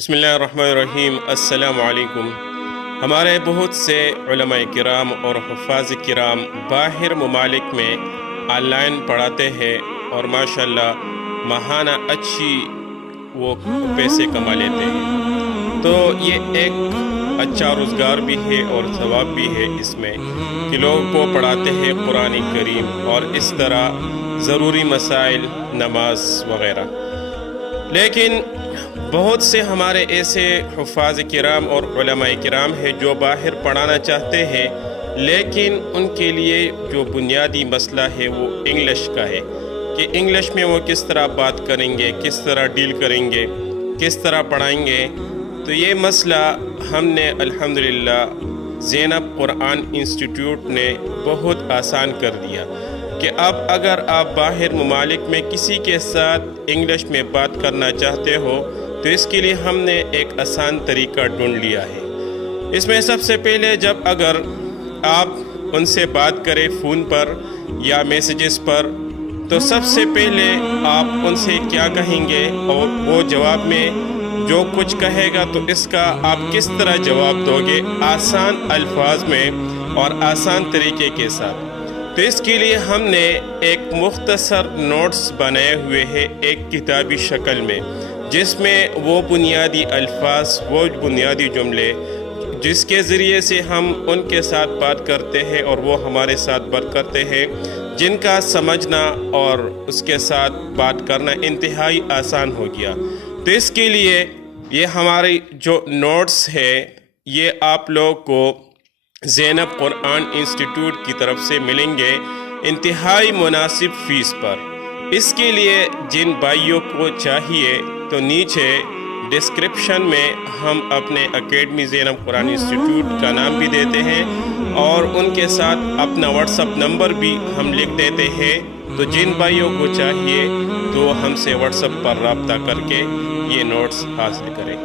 بسم اللہ الرحمن الرحیم۔ السلام علیکم۔ ہمارے بہت سے علماء کرام اور حفاظ کرام باہر ممالک میں آن لائن پڑھاتے ہیں اور ماشاءاللہ ماہانہ اچھی وہ پیسے کما لیتے ہیں، تو یہ ایک اچھا روزگار بھی ہے اور ثواب بھی ہے اس میں کہ لوگوں کو پڑھاتے ہیں قرآن کریم اور اس طرح ضروری مسائل، نماز وغیرہ۔ لیکن بہت سے ہمارے ایسے حفاظ کرام اور علماء کرام ہیں جو باہر پڑھانا چاہتے ہیں، لیکن ان کے لیے جو بنیادی مسئلہ ہے وہ انگلش کا ہے کہ انگلش میں وہ کس طرح بات کریں گے، کس طرح ڈیل کریں گے، کس طرح پڑھائیں گے۔ تو یہ مسئلہ ہم نے الحمدللہ زینب قرآن انسٹیٹیوٹ نے بہت آسان کر دیا کہ اب اگر آپ باہر ممالک میں کسی کے ساتھ انگلش میں بات کرنا چاہتے ہو تو اس کے لیے ہم نے ایک آسان طریقہ ڈھونڈ لیا ہے۔ اس میں سب سے پہلے جب اگر آپ ان سے بات کریں فون پر یا میسیجز پر، تو سب سے پہلے آپ ان سے کیا کہیں گے اور وہ جواب میں جو کچھ کہے گا تو اس کا آپ کس طرح جواب دو گے آسان الفاظ میں اور آسان طریقے کے ساتھ۔ تو اس کے لیے ہم نے ایک مختصر نوٹس بنائے ہوئے ہیں ایک کتابی شکل میں، جس میں وہ بنیادی الفاظ، وہ بنیادی جملے جس کے ذریعے سے ہم ان کے ساتھ بات کرتے ہیں اور وہ ہمارے ساتھ بات کرتے ہیں، جن کا سمجھنا اور اس کے ساتھ بات کرنا انتہائی آسان ہو گیا۔ تو اس کے لیے یہ ہماری جو نوٹس ہے یہ آپ لوگ کو زینب قرآن انسٹیٹیوٹ کی طرف سے ملیں گے انتہائی مناسب فیس پر۔ اس کے لیے جن بھائیوں کو چاہیے تو نیچے ڈسکرپشن میں ہم اپنے اکیڈمی زینب قرآن انسٹیٹیوٹ کا نام بھی دیتے ہیں اور ان کے ساتھ اپنا واٹس اپ نمبر بھی ہم لکھ دیتے ہیں، تو جن بھائیوں کو چاہیے تو ہم سے واٹس اپ پر رابطہ کر کے یہ نوٹس حاصل کریں۔